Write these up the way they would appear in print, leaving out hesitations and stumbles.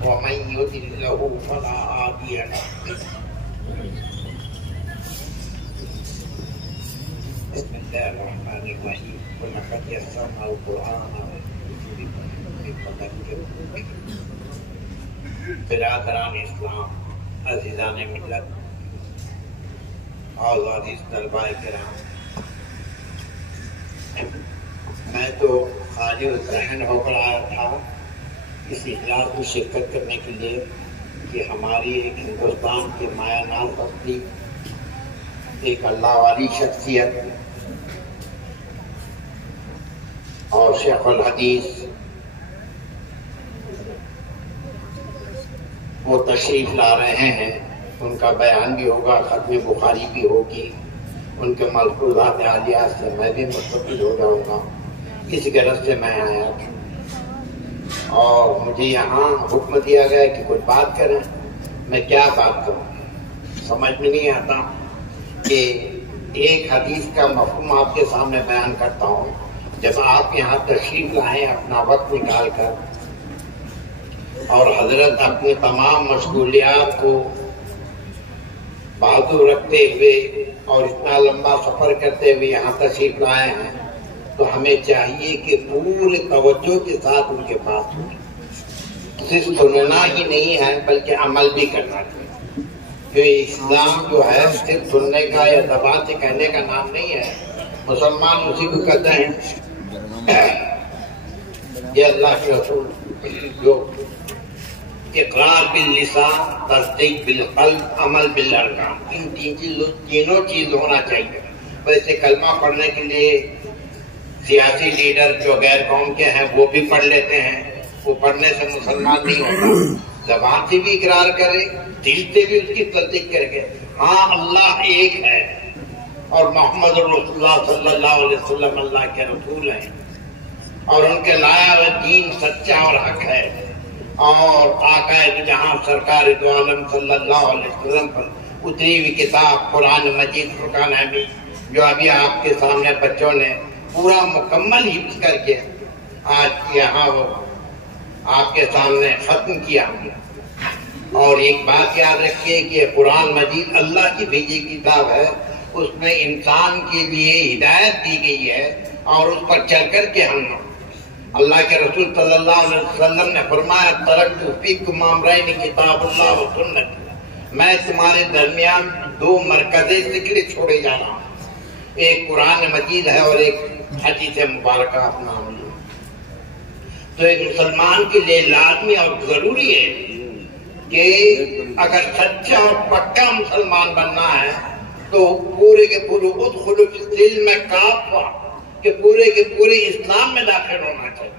व मन युद्लिल्हु फला हादिय लहु। बिस्मिल्लाहिर्रहमानिर्रहीम। वलक़द यस्सरनल क़ुरआन बिरादरान इस्लाम, अज़ीज़ान मिल्लत, आज़ादी तलबाए किराम, मैं तो हाजिर रहन होकर आया था इस इजलास में शिरकत करने के लिए कि हमारी एक हिंदुस्तान की मायानाज़ हस्ती, एक अल्लाह वाली शख्सियत और शेखुल हदीस वो तशरीफ ला रहे हैं। उनका बयान भी होगा, खत्म बुखारी भी होगी, उनके मलफूज़ात आलियात से मैं भी मुस्तफ़ीद हो जाऊंगा। इस गरज से मैं आया था और मुझे यहाँ हुक्म दिया गया कि कुछ बात करें। मैं क्या बात करूँ समझ में नहीं आता कि एक हदीस का मफ़हूम आपके सामने बयान करता हूँ। जब आप यहाँ तशरीफ लाए अपना वक्त निकाल कर और हजरत अपने तमाम मशगूलियात को बाजू रखते हुए और इतना लंबा सफर करते हुए यहाँ तशरीफ लाए हैं, तो हमें चाहिए कि पूरे तवज्जो के साथ उनके पास हो। सिर्फ सुनना ही नहीं है बल्कि अमल भी करना चाहिए, क्योंकि इस्लाम जो है सिर्फ सुनने का या ज़बान से कहने का नाम नहीं है। मुसलमान उसी को कहते हैं ये अल्लाह के रसूल जो इक़रार बिल लिसान, तस्दीक बिल क़ल्ब, अमल बिल अरकान, इन तीनों चीज होना चाहिए। वैसे कलमा पढ़ने के लिए सियासी लीडर जो गैर कौम के हैं वो भी पढ़ लेते हैं, वो पढ़ने से मुसलमान नहीं होता। ज़बान से भी इकरार करे, दिल से भी उसकी तस्दीक करके हाँ अल्लाह एक है और मोहम्मद रसूलुल्लाह सल्लल्लाहु अलैहि वसल्लम अल्लाह के रसूल हैं और उनके लाया हुआ दीन सच्चा और हक है और आकाए जहां सरकार दो आलम सल्लल्लाहु अलैहि वसल्लम पर उतरी हुई किताब कुरान मजीद फुरकान हमीद जो अभी आपके सामने बच्चों ने पूरा मुकम्मल हिफ्ज़ करके आज यहाँ वो आपके सामने खत्म किया। और एक बात याद रखिए कि कुरान मजीद अल्लाह की भेजी किताब है, उसमें इंसान के लिए हिदायत दी गई है और उस पर चल कर के हम अल्लाह के रसूल सल्लल्लाहु अलैहि वसल्लम ने फरमाया तरक्तु फीकुम अमरैन किताबुल्लाह व सुन्नत, मैं तुम्हारे दरमियान दो मरकज़े ज़िक्र छोड़े जा रहा हूँ, एक कुरान मजीद है और एक हदीस मुबारक अपना। तो एक मुसलमान के लिए लाजमी और जरूरी है कि अगर सच्चा और पक्का मुसलमान बनना है तो पूरे के पूरे उदखुलू फिस्सिल्म काफ़ा कि पूरे के पूरे इस्लाम में दाखिल होना चाहिए।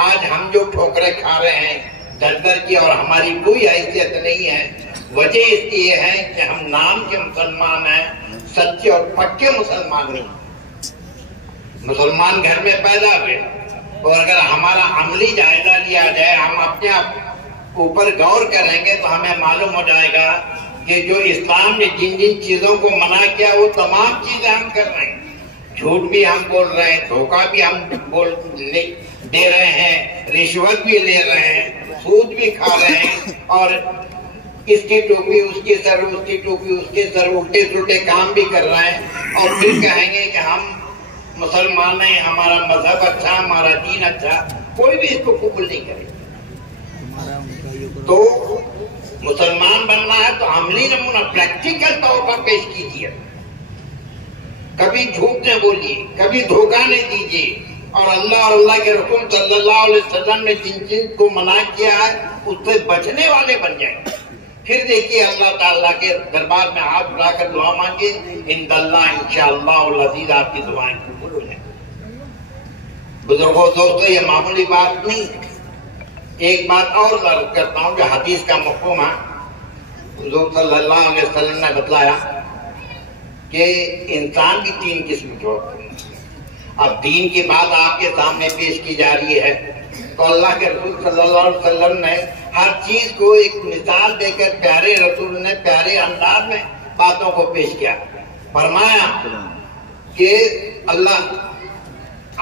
आज हम जो ठोकरें खा रहे हैं दर दर की और हमारी कोई हैसियत नहीं है, वजह इसकी ये है कि हम नाम के मुसलमान हैं, सच्चे और पक्के मुसलमान नहीं। मुसलमान घर में पैदा हुए और अगर हमारा अमली जायजा लिया जाए, हम अपने आप ऊपर गौर करेंगे तो हमें मालूम हो जाएगा कि जो इस्लाम ने जिन जिन चीजों को मना किया वो तमाम चीजें हम कर रहे हैं। झूठ भी हम बोल रहे हैं, धोखा भी हम दे रहे हैं, रिश्वत भी ले रहे हैं, सूद भी खा रहे हैं और इसकी टोपी उसके सर, उसकी टोपी उसके सर, उल्टे सुलटे काम भी कर रहे हैं और फिर कहेंगे कि हम मुसलमान हैं, हमारा मजहब अच्छा, हमारा दीन अच्छा। कोई भी इसको कबूल नहीं करेगा। तो मुसलमान बनना है तो अमली नमूना प्रैक्टिकल तौर पर पेश कीजिए, कभी झूठ न बोलिए, कभी धोखा नहीं दीजिए और अल्लाह और अल्लाह के रसूल सल्लल्लाहु अलैहि वसल्लम ने जिन चीज को मना किया है उससे बचने वाले बन जाए। फिर देखिए अल्लाह ताला के दरबार में हाथ उठाकर दुआ मांगे, इंदल्लाह इंशाअल्लाह अज़ीज़ आपकी दुआएं कबूल हो जाए। बुजुर्गों दोस्तों, ये मामूली बात नहीं। एक बात और अर्ज करता हूँ जो हदीस का मफ़हूम है। हुज़ूर सल्लल्लाहु अलैहि वसल्लम ने बतलाया कि इंसान की तीन किस्म के होते हैं। अब दीन की बात आपके सामने पेश की जा रही है तो अल्लाह के रसूल सल्लल्लाहु अलैहि वसल्लम ने हर चीज को एक मिसाल देकर प्यारे रसूल ने प्यारे अंदाज में बातों को पेश किया। फरमाया कि अल्लाह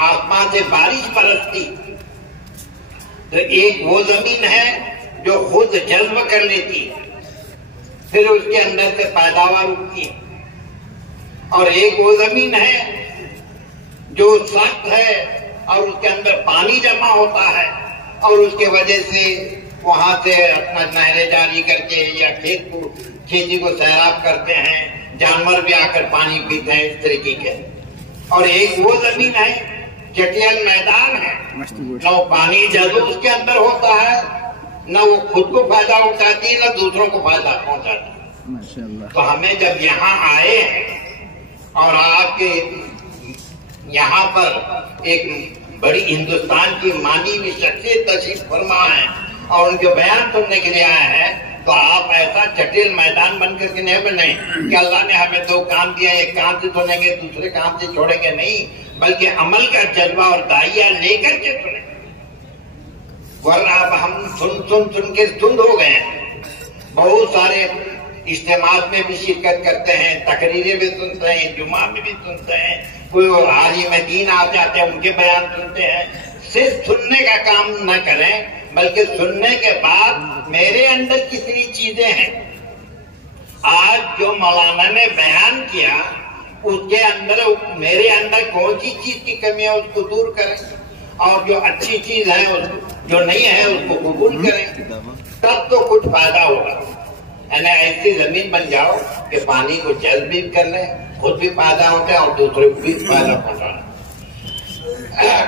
आसमान से बारिश बरसती तो एक वो जमीन है जो खुद जज्ब कर लेती है, फिर उसके अंदर से पैदावार उगती है, और एक वो जमीन है जो सख्त है और उसके अंदर पानी जमा होता है और उसके वजह से वहां से अपना नहरें जारी करके या खेती को सैराब करते हैं, जानवर भी आकर पानी पीते हैं, इस तरीके के। और एक वो जमीन है, चटियल मैदान है, न वो पानी जब उसके अंदर होता है, न वो खुद को फायदा उठाती है, न दूसरों को फायदा पहुंचाती है। तो हमें जब यहाँ आए हैं और आपके यहाँ पर एक बड़ी हिंदुस्तान की मानी हुई शख्सियत तशरीफ फरमा है और उनके बयान सुनने के लिए आए हैं, तो आप ऐसा जटिल मैदान बन करके नहीं बने कि अल्लाह ने हमें दो काम दिया, एक काम से सुनेंगे दूसरे काम से छोड़ेंगे, नहीं, बल्कि अमल का जज्बा और दाइया लेकर के सुने। वरना अब हम सुन के सुंद हो गए हैं। बहुत सारे इज्तिमात में भी शिरकत करते हैं, तकरीरें भी सुनते हैं, जुमा में भी सुनते हैं, कोई आलिम दीन आ जाते हैं उनके बयान सुनते हैं। सिर्फ सुनने का काम न करें, बल्कि सुनने के बाद मेरे अंदर कितनी चीजें हैं, आज जो मौलाना ने बयान किया उसके अंदर मेरे अंदर कौन सी चीज की कमी है उसको दूर करें, और जो अच्छी चीज है जो नहीं है उसको कबूल करें, तब तो कुछ फायदा होगा। यानी ऐसी जमीन बन जाओ कि पानी को जल्द भी कर ले, खुद भी फायदा होता है और दूसरे को भी फायदा पहुंचाना।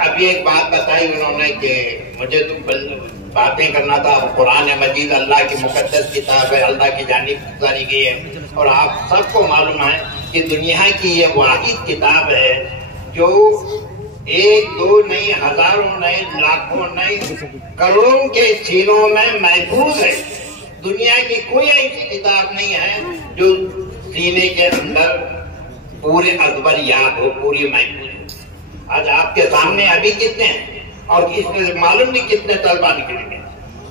अभी एक बात बताई उन्होंने कि मुझे तो बातें करना था, कुरान मजीद अल्लाह की मुकद्दस किताब है, अल्लाह की जानिब से उतारी गई है, और आप सबको मालूम है कि दुनिया की ये वाहिद किताब है जो एक दो नहीं, हजारों नहीं, लाखों नहीं, करोड़ों के सीनों में महफूज है। दुनिया की कोई ऐसी किताब नहीं है जो सीने के अंदर पूरे अकबर याद हो, पूरी महफूज हो। आज आपके सामने अभी कितने हैं और इसमें से मालूम नहीं कितने तलबा निकलेंगे,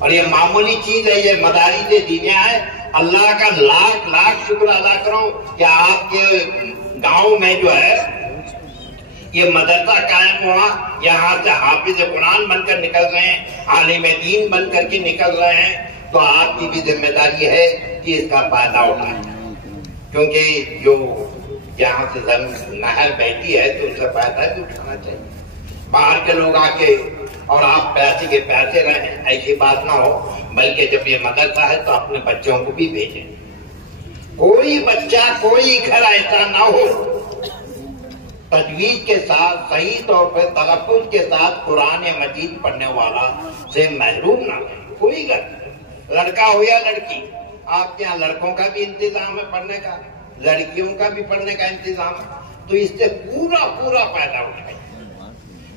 और ये मामूली चीज है, ये मदारिस दीनिया है। अल्लाह का लाख लाख शुक्र अदा करो कि आपके गांव में जो है ये मदरसा कायम हुआ, यहाँ से हाफिज कुरान बनकर निकल रहे हैं, आलिम दीन बन करके निकल रहे हैं। तो आपकी भी जिम्मेदारी है कि इसका फायदा उठाएं, क्योंकि जो यहाँ से नहर बहती है तो उसका फायदा भी उठाना चाहिए। बाहर के लोग आके और आप पैसे के पैसे रहें, ऐसी बात ना हो, बल्कि जब ये मदरसा है तो अपने बच्चों को भी भेजें। कोई बच्चा, कोई घर ऐसा ना हो तजवीज के साथ, सही तौर पर तलफ्फुज के साथ कुरान मजीद पढ़ने वाला से महरूम ना हो। कोई घर, लड़का हो या लड़की, आपके यहाँ लड़कों का भी इंतजाम है पढ़ने का, लड़कियों का भी पढ़ने का इंतजाम है, तो इससे पूरा पूरा फायदा उठाए।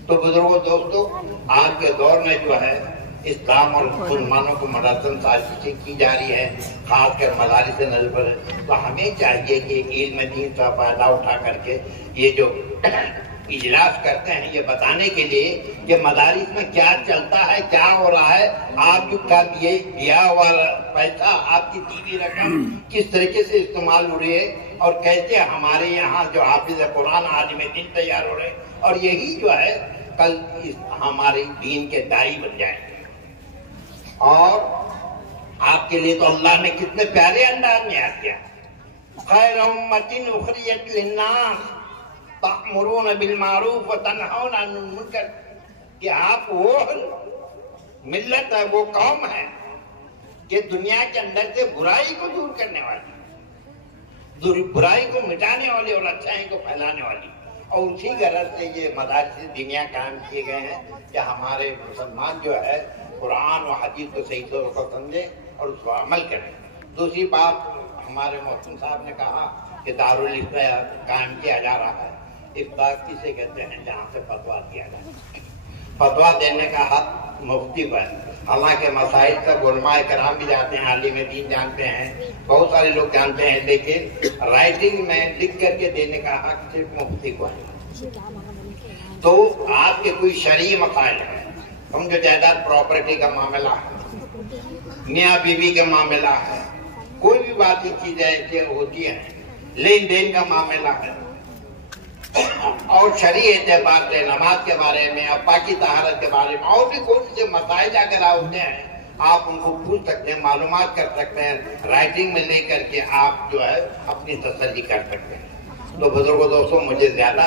तो बुजुर्गों, दोस्तों, आज के दौर में जो है इस्लाम और मुसलमानों को मदरसन साजिशें की जा रही है, खासकर मदारिस नज़र, तो हमें चाहिए कि इल्म दीन का फायदा उठा करके ये जो इजलास करते हैं ये बताने के लिए कि मदारिस में क्या चलता है, क्या हो रहा है, आपका दिया हुआ पैसा, आपकी दी हुई रकम किस तरीके से इस्तेमाल हो रही है, और कैसे हमारे यहाँ जो हाफिज कुरान आलिम दीन तैयार हो रहे हैं, और यही जो है कल हमारे दीन के दाई बन जाएंगे। और आपके लिए तो अल्लाह ने कितने प्यारे अंदाज में याद किया, खैर उम्मतिन उखरियत लिन्नास तअमुरून बिल मारूफ व तनहौना अनिल मुनकर, कि आप वो मिल्लत है, वो कौम है कि दुनिया के अंदर से बुराई को दूर करने वाली, बुराई को मिटाने वाली और अच्छाई को फैलाने वाली। और उसी गरज से ये मदारिस दीनिया कायम किए गए हैं कि हमारे मुसलमान जो है कुरान और हदीस को सही तौर पर समझे और उसको अमल करें। दूसरी बात, हमारे मोहसिन साहब ने कहा कि दारुल इफ्ता कायम किया जा रहा है। इफ्ता किसे कहते हैं? जहाँ से फतवा दिया जाए। फतवा देने का हक मुफ्ती को है। हालांकि मसाइल तक उलमाए कराम भी जाते हैं, आलिम दीन जानते हैं, बहुत सारे लोग जानते हैं, लेकिन राइटिंग में लिख करके देने का हक सिर्फ मुफ्ती को है। तो आपके कोई शरई मसाइल है, समझो जायदाद प्रॉपर्टी का मामला है, मियाँ बीवी का मामला है, कोई भी बात की चीजें ऐसी होती है, लेन देन का मामला है, और शरीय एतबार से नमाज के बारे में, अब्बा की तहारत के बारे में और भी कौन से मसाइल अगर होते हैं आप उनको पूछ सकते हैं, मालूमात कर सकते हैं, राइटिंग में लेकर के आप जो है अपनी तसल्ली कर सकते हैं। तो बुजुर्गों दोस्तों, मुझे ज्यादा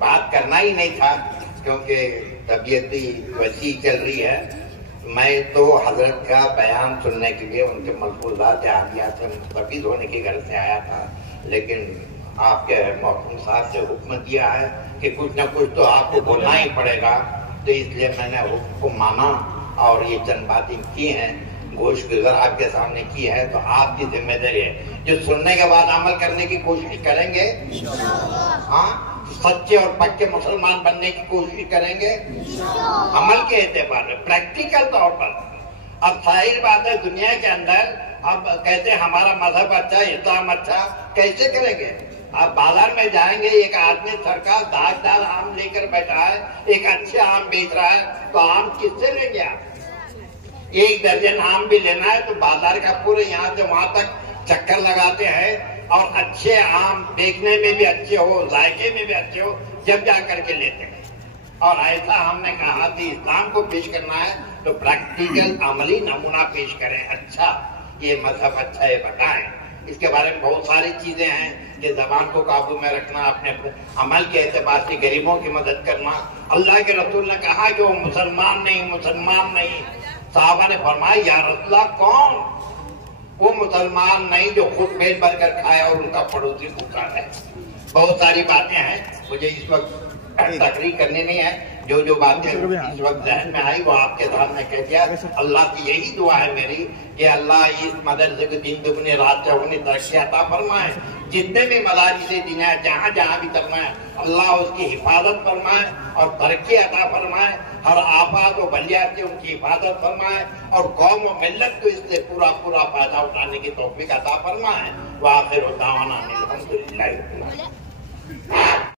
बात करना ही नहीं था क्योंकि तबीयत भी वैसी चल रही है। मैं तो हजरत का बयान सुनने के लिए उनके मलफूजात आदियात से मुस्तफीद होने के घर से आया था, लेकिन आपके मौसम साहब से हुक्म दिया है कि कुछ ना कुछ तो आपको बोलना ही पड़ेगा, तो इसलिए मैंने हुक्म को माना और ये चंद बातें की हैं, गोश गुजर आपके सामने की है। तो आपकी जिम्मेदारी है जो सुनने के बाद अमल करने की कोशिश करेंगे, हाँ, सच्चे और पक्के मुसलमान बनने की कोशिश करेंगे अमल के एतबार में, प्रैक्टिकल तौर पर। अब जाहिर बात है दुनिया के अंदर अब कहते हैं हमारा मजहब अच्छा, इस्लाम अच्छा, कैसे करेंगे? आप बाजार में जाएंगे, एक आदमी सरकार दागदार आम लेकर बैठा है, एक अच्छे आम बेच रहा है, तो आम किससे लेंगे आप? एक दर्जन आम भी लेना है तो बाजार का पूरे यहाँ से वहां तक चक्कर लगाते हैं और अच्छे आम देखने में भी अच्छे हो, जायके में भी अच्छे हो, जब जा करके लेते हैं। और ऐसा हमने कहा कि इस्लाम को पेश करना है तो प्रैक्टिकल अमली नमूना पेश करें। अच्छा ये मजहब अच्छा है बताएं, इसके बारे में बहुत सारी चीजें हैं कि जबान को काबू में रखना, अपने अमल के एतबार से गरीबों की मदद करना। अल्लाह के रसूल ने कहा कि वो मुसलमान नहीं। साहबा ने फरमाया या रसूलल्लाह कौन? वो मुसलमान नहीं जो खुद पेट भर कर खाए और उनका पड़ोसी भूखा है। बहुत सारी बातें हैं, मुझे इस वक्त तकरीर करनी नहीं है। जो बातें इस वक्त जहन में आई वो आपके सामने कह दिया। अल्लाह की यही दुआ है मेरी कि अल्लाह इस मदरसे को दिन दुगनी रात चौगुनी तरक्की अता फरमाए। जितने भी मदारिसे दिन है, जहाँ जहाँ भी करना है, अल्लाह उसकी हिफाजत फरमाए और तरक्की अता फरमाए। हर आफत और बलियात से उनकी हिफाजत फरमाए और कौम और मिल्लत को इससे पूरा फायदा उठाने की तौफीक अता फरमाए। वाखिर दावाना अल्हम्दुलिल्लाह।